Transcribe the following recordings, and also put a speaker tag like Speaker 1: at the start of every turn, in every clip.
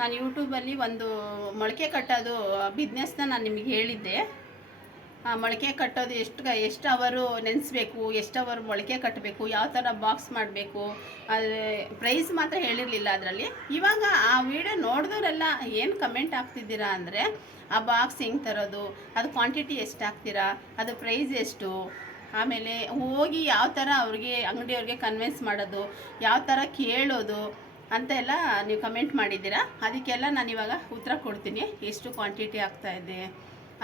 Speaker 1: ನಾನು ಯೂಟ್ಯೂಬಲ್ಲಿ ಒಂದು ಮೊಳಕೆ ಕಟ್ಟೋದು ಬಿಸ್ನೆಸ್ನ ನಾನು ನಿಮಗೆ ಹೇಳಿದ್ದೆ. ಆ ಮೊಳಕೆ ಕಟ್ಟೋದು ಎಷ್ಟು ಎಷ್ಟು ಅವರು ನೆನೆಸ್ಬೇಕು, ಎಷ್ಟು ಅವರು ಮೊಳಕೆ ಕಟ್ಟಬೇಕು, ಯಾವ ಥರ ಬಾಕ್ಸ್ ಮಾಡಬೇಕು ಆದರೆ ಪ್ರೈಸ್ ಮಾತ್ರ ಹೇಳಿರಲಿಲ್ಲ ಅದರಲ್ಲಿ. ಇವಾಗ ಆ ವಿಡಿಯೋ ನೋಡಿದವರೆಲ್ಲ ಏನು ಕಮೆಂಟ್ ಹಾಕ್ತಿದ್ದೀರಾ ಅಂದರೆ, ಆ ಬಾಕ್ಸ್ ಹೆಂಗೆ ತರೋದು, ಅದು ಕ್ವಾಂಟಿಟಿ ಎಷ್ಟು ಹಾಕ್ತೀರಾ, ಅದು ಪ್ರೈಸ್ ಎಷ್ಟು, ಆಮೇಲೆ ಹೋಗಿ ಯಾವ ಥರ ಅವ್ರಿಗೆ ಅಂಗಡಿಯವ್ರಿಗೆ ಕನ್ವಿನ್ಸ್ ಮಾಡೋದು, ಯಾವ ಥರ ಕೇಳೋದು ಅಂತ ಎಲ್ಲ ನೀವು ಕಮೆಂಟ್ ಮಾಡಿದ್ದೀರಾ? ಅದಕ್ಕೆಲ್ಲ ನಾನು ಇವಾಗ ಉತ್ತರ ಕೊಡ್ತೀನಿ. ಎಷ್ಟು ಕ್ವಾಂಟಿಟಿ ಆಗ್ತಾ ಇದೆ,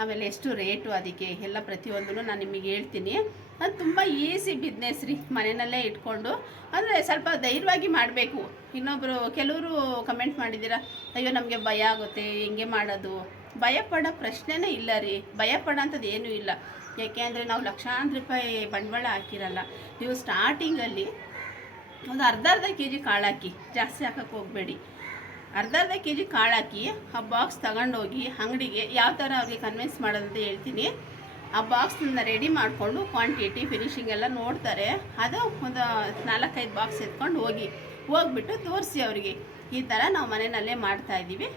Speaker 1: ಆಮೇಲೆ ಎಷ್ಟು ರೇಟು ಅದಕ್ಕೆ, ಎಲ್ಲ ಪ್ರತಿಯೊಂದೂ ನಾನು ನಿಮಗೆ ಹೇಳ್ತೀನಿ. ಅದು ತುಂಬ ಈಸಿ ಬಿಸ್ನೆಸ್ ರೀ, ಮನೆಯಲ್ಲೇ ಇಟ್ಕೊಂಡು. ಅಂದರೆ ಸ್ವಲ್ಪ ಧೈರ್ಯವಾಗಿ ಮಾಡಬೇಕು. ಇನ್ನೊಬ್ಬರು ಕೆಲವರು ಕಮೆಂಟ್ ಮಾಡಿದ್ದೀರಾ, ಅಯ್ಯೋ, ನಮಗೆ ಭಯ ಆಗುತ್ತೆ, ಹೆಂಗೆ ಮಾಡೋದು? ಭಯ ಪಡೋ ಪ್ರಶ್ನೆನೇ ಇಲ್ಲ ರೀ. ಭಯ ಪಡೋಂಥದ್ದು ಏನೂ ಇಲ್ಲ. ಯಾಕೆ ಅಂದರೆ ನಾವು ಲಕ್ಷಾಂತರ ರೂಪಾಯಿ ಬಂಡವಾಳ ಹಾಕಿರಲ್ಲ. ನೀವು ಸ್ಟಾರ್ಟಿಂಗಲ್ಲಿ ಒಂದು ಅರ್ಧ ಅರ್ಧ ಕೆ ಜಿ ಕಾಳು ಹಾಕಿ ಜಾಸ್ತಿ ಹಾಕಕ್ಕೆ ಹೋಗಬೇಡಿ. ಅರ್ಧ ಅರ್ಧ ಕೆ ಜಿ ಕಾಳು ಹಾಕಿ ಆ ಬಾಕ್ಸ್ ತಗೊಂಡೋಗಿ ಅಂಗಡಿಗೆ ಯಾವ ಥರ ಅವ್ರಿಗೆ ಕನ್ವಿನ್ಸ್ ಮಾಡೋದಂತ ಹೇಳ್ತೀನಿ. ಆ ಬಾಕ್ಸನ್ನ ರೆಡಿ ಮಾಡಿಕೊಂಡು ಕ್ವಾಂಟಿಟಿ ಫಿನಿಶಿಂಗ್ ಎಲ್ಲ ನೋಡ್ತಾರೆ. ಅದು ಒಂದು ನಾಲ್ಕೈದು ಬಾಕ್ಸ್ ಎತ್ಕೊಂಡು ಹೋಗಿ, ಹೋಗ್ಬಿಟ್ಟು ತೋರಿಸಿ ಅವರಿಗೆ. ಈ ಥರ ನಾವು ಮನೆಯಲ್ಲೇ ಮಾಡ್ತಾ ಇದ್ದೀವಿ.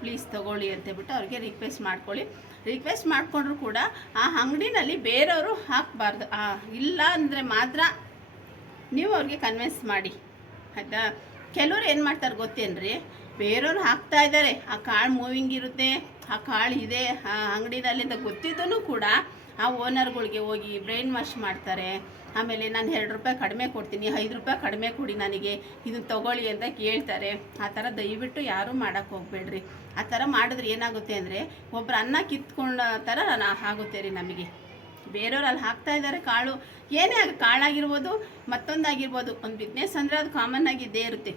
Speaker 1: ಪ್ಲೀಸ್ ತೊಗೊಳ್ಳಿ ಅಂತೇಳ್ಬಿಟ್ಟು ಅವ್ರಿಗೆ ರಿಕ್ವೆಸ್ಟ್ ಮಾಡ್ಕೊಳ್ಳಿ. ರಿಕ್ವೆಸ್ಟ್ ಮಾಡಿಕೊಂಡ್ರು ಕೂಡ ಆ ಅಂಗಡಿನಲ್ಲಿ ಬೇರೆಯವರು ಹಾಕಬಾರ್ದು. ಇಲ್ಲ ಅಂದರೆ ಮಾತ್ರ ನೀವು ಅವ್ರಿಗೆ ಕನ್ವಿನ್ಸ್ ಮಾಡಿ, ಆಯಿತಾ? ಕೆಲವ್ರು ಏನು ಮಾಡ್ತಾರೆ ಗೊತ್ತೇನ್ರಿ? ಬೇರೆಯವ್ರು ಹಾಕ್ತಾ ಇದ್ದಾರೆ ಆ ಕಾಳು ಮೂವಿಂಗ್ ಇರುತ್ತೆ, ಆ ಕಾಳು ಇದೆ, ಆ ಅಂಗಡಿನಲ್ಲಿ ಅಂತ ಗೊತ್ತಿದ್ದೂ ಕೂಡ ಆ ಓನರ್ಗಳಿಗೆ ಹೋಗಿ ಬ್ರೈನ್ ವಾಶ್ ಮಾಡ್ತಾರೆ. ಆಮೇಲೆ ನಾನು ಎರಡು ರೂಪಾಯಿ ಕಡಿಮೆ ಕೊಡ್ತೀನಿ, ಐದು ರೂಪಾಯಿ ಕಡಿಮೆ ಕೊಡಿ ನನಗೆ ಇದನ್ನು ತಗೊಳ್ಳಿ ಅಂತ ಕೇಳ್ತಾರೆ. ಆ ಥರ ದಯವಿಟ್ಟು ಯಾರೂ ಮಾಡೋಕ್ಕೆ ಹೋಗ್ಬೇಡ್ರಿ. ಆ ಥರ ಮಾಡಿದ್ರೆ ಏನಾಗುತ್ತೆ ಅಂದರೆ ಒಬ್ಬರು ಅನ್ನ ಕಿತ್ಕೊಂಡ ಥರ ಆಗುತ್ತೆ ರೀ ನಮಗೆ. ಬೇರೆಯವ್ರು ಅಲ್ಲಿ ಹಾಕ್ತಾ ಇದ್ದಾರೆ ಕಾಳು. ಏನೇ ಆಗ, ಕಾಳಾಗಿರ್ಬೋದು, ಮತ್ತೊಂದಾಗಿರ್ಬೋದು, ಒಂದು ಬಿಸ್ನೆಸ್ ಅಂದರೆ ಅದು ಕಾಮನ್ ಆಗಿ ಇದ್ದೇ ಇರುತ್ತೆ.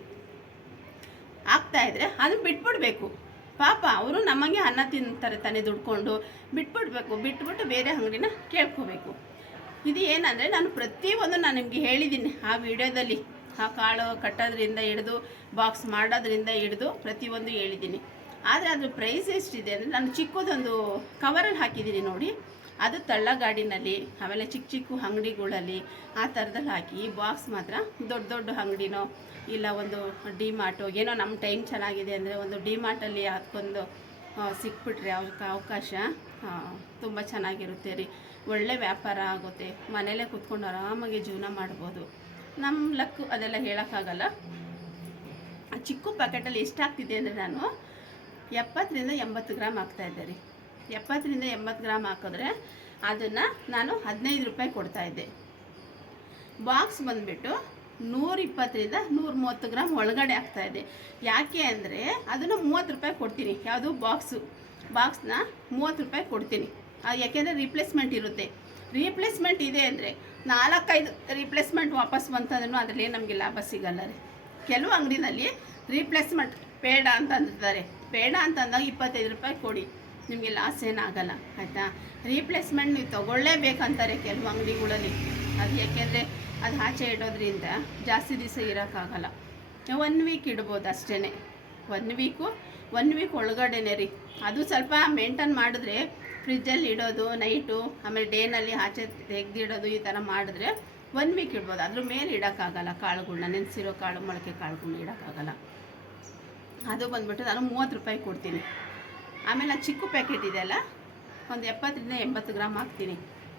Speaker 1: ಆಗ್ತಾ ಇದ್ರೆ ಅದು ಬಿಟ್ಬಿಡ್ಬೇಕು. ಪಾಪ ಅವರು ನಮಗೆ ಅನ್ನ ತಿಂತಾರೆ ತಾನೇ ದುಡ್ಕೊಂಡು. ಬಿಟ್ಬಿಡ್ಬೇಕು, ಬಿಟ್ಬಿಟ್ಟು ಬೇರೆ ಅಂಗಡಿನ ಕೇಳ್ಕೋಬೇಕು. ಇದು ಏನಂದರೆ ನಾನು ಪ್ರತಿಯೊಂದು ನಾನು ನಿಮಗೆ ಹೇಳಿದ್ದೀನಿ ಆ ವಿಡಿಯೋದಲ್ಲಿ. ಆ ಕಾಳು ಕಟ್ಟೋದ್ರಿಂದ ಹಿಡಿದು ಬಾಕ್ಸ್ ಮಾಡೋದ್ರಿಂದ ಹಿಡಿದು ಪ್ರತಿಯೊಂದು ಹೇಳಿದ್ದೀನಿ. ಆದರೆ ಅದ್ರ ಪ್ರೈಸ್ ಎಷ್ಟಿದೆ ಅಂದರೆ ನಾನು ಚಿಕ್ಕದೊಂದು ಕವರಲ್ಲಿ ಹಾಕಿದ್ದೀನಿ ನೋಡಿ. ಅದು ತಳ್ಳಗಾಡಿನಲ್ಲಿ, ಆಮೇಲೆ ಚಿಕ್ಕ ಚಿಕ್ಕ ಅಂಗಡಿಗಳಲ್ಲಿ ಆ ಥರದಲ್ಲಿ ಹಾಕಿ ಬಾಕ್ಸ್ ಮಾತ್ರ ದೊಡ್ಡ ದೊಡ್ಡ ಅಂಗಡಿನೋ ಇಲ್ಲ ಒಂದು ಡಿ ಮಾರ್ಟು ಏನೋ ನಮ್ಮ ಟೈಮ್ ಚೆನ್ನಾಗಿದೆ ಅಂದರೆ ಒಂದು ಡಿ ಮಾರ್ಟಲ್ಲಿ ಅದಕ್ಕೊಂದು ಸಿಕ್ಬಿಟ್ರೆ ಅವ್ರಿಗೆ ಅವಕಾಶ ತುಂಬ ಚೆನ್ನಾಗಿರುತ್ತೆ ರೀ. ಒಳ್ಳೆ ವ್ಯಾಪಾರ ಆಗುತ್ತೆ. ಮನೇಲೇ ಕೂತ್ಕೊಂಡು ಆರಾಮಾಗಿ ಜೀವನ ಮಾಡ್ಬೋದು. ನಮ್ಮ ಲಕ್ಕು ಅದೆಲ್ಲ ಹೇಳೋಕ್ಕಾಗಲ್ಲ. ಚಿಕ್ಕ ಪ್ಯಾಕೆಟಲ್ಲಿ ಎಷ್ಟು ಆಗ್ತಿದೆ ಅಂದರೆ ನಾನು ಎಪ್ಪತ್ತರಿಂದ ಎಂಬತ್ತು ಗ್ರಾಮ್ ಆಗ್ತಾಯಿದ್ದೆ ರೀ. ಎಪ್ಪತ್ತರಿಂದ ಎಂಬತ್ತು ಗ್ರಾಮ್ ಹಾಕಿದ್ರೆ ಅದನ್ನು ನಾನು ಹದಿನೈದು ರೂಪಾಯಿ ಕೊಡ್ತಾ ಇದ್ದೆ. ಬಾಕ್ಸ್ ಬಂದುಬಿಟ್ಟು ನೂರಿಪ್ಪತ್ತರಿಂದ ನೂರ ಮೂವತ್ತು ಗ್ರಾಮ್ ಒಳಗಡೆ ಆಗ್ತಾ ಇದೆ ಯಾಕೆ ಅಂದರೆ ಅದನ್ನು ಮೂವತ್ತು ರೂಪಾಯಿ ಕೊಡ್ತೀನಿ, ಯಾವುದು ಬಾಕ್ಸು. ಬಾಕ್ಸ್ನ ಮೂವತ್ತು ರೂಪಾಯಿ ಕೊಡ್ತೀನಿ. ಯಾಕೆಂದರೆ ರಿಪ್ಲೇಸ್ಮೆಂಟ್ ಇರುತ್ತೆ. ರೀಪ್ಲೇಸ್ಮೆಂಟ್ ಇದೆ ಅಂದರೆ ನಾಲ್ಕೈದು ರಿಪ್ಲೇಸ್ಮೆಂಟ್ ವಾಪಸ್ ಬಂತಂದ್ರೂ ಅದರಲ್ಲಿ ನಮಗೆ ಲಾಭ ಸಿಗಲ್ಲ ರೀ. ಕೆಲವು ಅಂಗಡಿನಲ್ಲಿ ರೀಪ್ಲೇಸ್ಮೆಂಟ್ ಬೇಡ ಅಂತ ಬೇಡ ಅಂತಂದಾಗ ಇಪ್ಪತ್ತೈದು ರೂಪಾಯಿ ಕೊಡಿ. ನಿಮಗೆ ಲಾಸ್ ಏನಾಗಲ್ಲ, ಆಯಿತಾ? ರೀಪ್ಲೇಸ್ಮೆಂಟ್ ನೀವು ತೊಗೊಳ್ಳೇಬೇಕಂತಾರೆ ಕೆಲವು ಅಂಗಡಿಗಳಲ್ಲಿ. ಅದು ಯಾಕೆಂದರೆ ಅದು ಆಚೆ ಇಡೋದ್ರಿಂದ ಜಾಸ್ತಿ ದಿವಸ ಇರೋಕ್ಕಾಗಲ್ಲ. ಒನ್ ವೀಕ್ ಇಡ್ಬೋದು ಅಷ್ಟೇ ಒನ್ ವೀಕು ಒನ್ ವೀಕ್ ಒಳಗಡೆನೆ ರೀ. ಅದು ಸ್ವಲ್ಪ ಮೇಂಟೈನ್ ಮಾಡಿದ್ರೆ ಫ್ರಿಜ್ಜಲ್ಲಿ ಇಡೋದು ನೈಟು ಆಮೇಲೆ ಡೇನಲ್ಲಿ ಆಚೆ ತೆಗೆದಿಡೋದು ಈ ಥರ ಮಾಡಿದ್ರೆ ಒನ್ ವೀಕ್ ಇಡ್ಬೋದು. ಅದ್ರ ಮೇಲೆ ಇಡೋಕ್ಕಾಗಲ್ಲ ಕಾಳುಗಳ್ನ, ನೆನೆಸಿರೋ ಕಾಳು, ಮೊಳಕೆ ಕಾಳುಗಳ್ನ ಇಡೋಕ್ಕಾಗಲ್ಲ. ಅದು ಬಂದುಬಿಟ್ಟು ನಾನು ಮೂವತ್ತು ರೂಪಾಯಿ ಕೊಡ್ತೀನಿ. ಆಮೇಲೆ ಆ ಚಿಕ್ಕ ಪ್ಯಾಕೆಟ್ ಇದೆಯಲ್ಲ ಒಂದು ಎಪ್ಪತ್ತರಿಂದ ಎಂಬತ್ತು ಗ್ರಾಮ್ ಹಾಕ್ತೀನಿ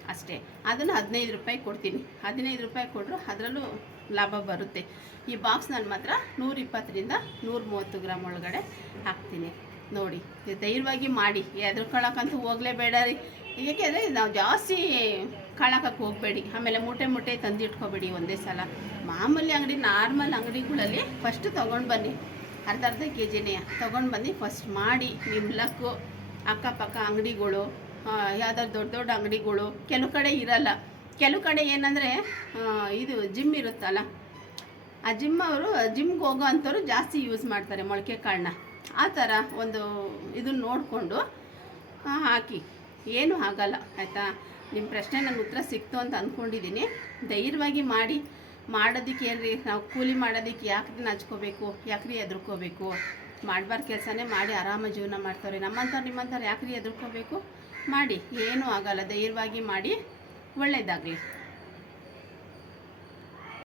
Speaker 1: ಅಷ್ಟೇ. ಅದನ್ನು ಹದಿನೈದು ರೂಪಾಯಿ ಕೊಡ್ತೀನಿ. ಹದಿನೈದು ರೂಪಾಯಿ ಕೊಟ್ಟರು ಅದರಲ್ಲೂ ಲಾಭ ಬರುತ್ತೆ. ಈ ಬಾಕ್ಸ್ ನಾನು ಮಾತ್ರ ನೂರಿಪ್ಪತ್ತರಿಂದ ನೂರ ಮೂವತ್ತು ಗ್ರಾಮ್ ಒಳಗಡೆ ಹಾಕ್ತೀನಿ. ನೋಡಿ ಧೈರ್ಯವಾಗಿ ಮಾಡಿ. ಎದ್ರುಕೊಳ್ಳೋಕ್ಕಂತೂ ಹೋಗಲೇಬೇಡ ರೀ. ಏಕೆಂದರೆ ನಾವು ಜಾಸ್ತಿ ಕಾಳಕ್ಕೆ ಹೋಗಬೇಡಿ. ಆಮೇಲೆ ಮೂಟೆ ಮೂಟೆ ತಂದಿಟ್ಕೋಬೇಡಿ ಒಂದೇ ಸಲ. ಮಾಮೂಲಿ ಅಂಗಡಿ, ನಾರ್ಮಲ್ ಅಂಗಡಿಗಳಲ್ಲಿ ಫಸ್ಟ್ ತೊಗೊಂಡು ಬನ್ನಿ. ಅರ್ಧ ಅರ್ಧ ಕೆ ಜಿನೇ ತೊಗೊಂಡು ಬಂದು ಫಸ್ಟ್ ಮಾಡಿ ನಿಮ್ಮ ಲಕ್ಕು, ಅಕ್ಕಪಕ್ಕ ಅಂಗಡಿಗಳು ಯಾವ್ದಾದ್ರು ದೊಡ್ಡ ದೊಡ್ಡ ಅಂಗಡಿಗಳು, ಕೆಲವು ಕಡೆ ಇರಲ್ಲ. ಕೆಲವು ಕಡೆ ಏನಂದರೆ ಇದು ಜಿಮ್ ಇರುತ್ತಲ್ಲ, ಆ ಜಿಮ್ ಅವರು ಜಿಮ್ಗೆ ಹೋಗೋ ಅಂಥವ್ರು ಜಾಸ್ತಿ ಯೂಸ್ ಮಾಡ್ತಾರೆ ಮೊಳಕೆ ಕಾಳನ್ನ ಆ ಥರ ಒಂದು ಇದನ್ನು ನೋಡಿಕೊಂಡು ಹಾಕಿ. ಏನೂ ಆಗಲ್ಲ, ಆಯಿತಾ? ನಿಮ್ಮ ಪ್ರಶ್ನೆ ನನಗೆ ಉತ್ತರ ಸಿಕ್ತು ಅಂತ ಅಂದ್ಕೊಂಡಿದ್ದೀನಿ ಧೈರ್ಯವಾಗಿ ಮಾಡಿ. ಮಾಡೋದಕ್ಕೆ ಏನ್ರಿ? ನಾವು ಕೂಲಿ ಮಾಡೋದಕ್ಕೆ ಯಾಕ್ರಿ ನಾಚ್ಕೋಬೇಕು ಯಾಕ್ರಿ ಎದುರ್ಕೋಬೇಕು ಮಾಡಬಾರ್ದು ಕೆಲಸನೇ ಮಾಡಿ ಆರಾಮ ಜೀವನ ಮಾಡ್ತಾವ್ರಿ. ನಮ್ಮಂಥವ್ರು ನಿಮ್ಮಂಥವ್ರು ಯಾಕ್ರಿ ಎದುರ್ಕೋಬೇಕು ಮಾಡಿ. ಏನೂ ಆಗಲ್ಲ. ಧೈರ್ಯವಾಗಿ ಮಾಡಿ ಒಳ್ಳೆಯದಾಗಲಿ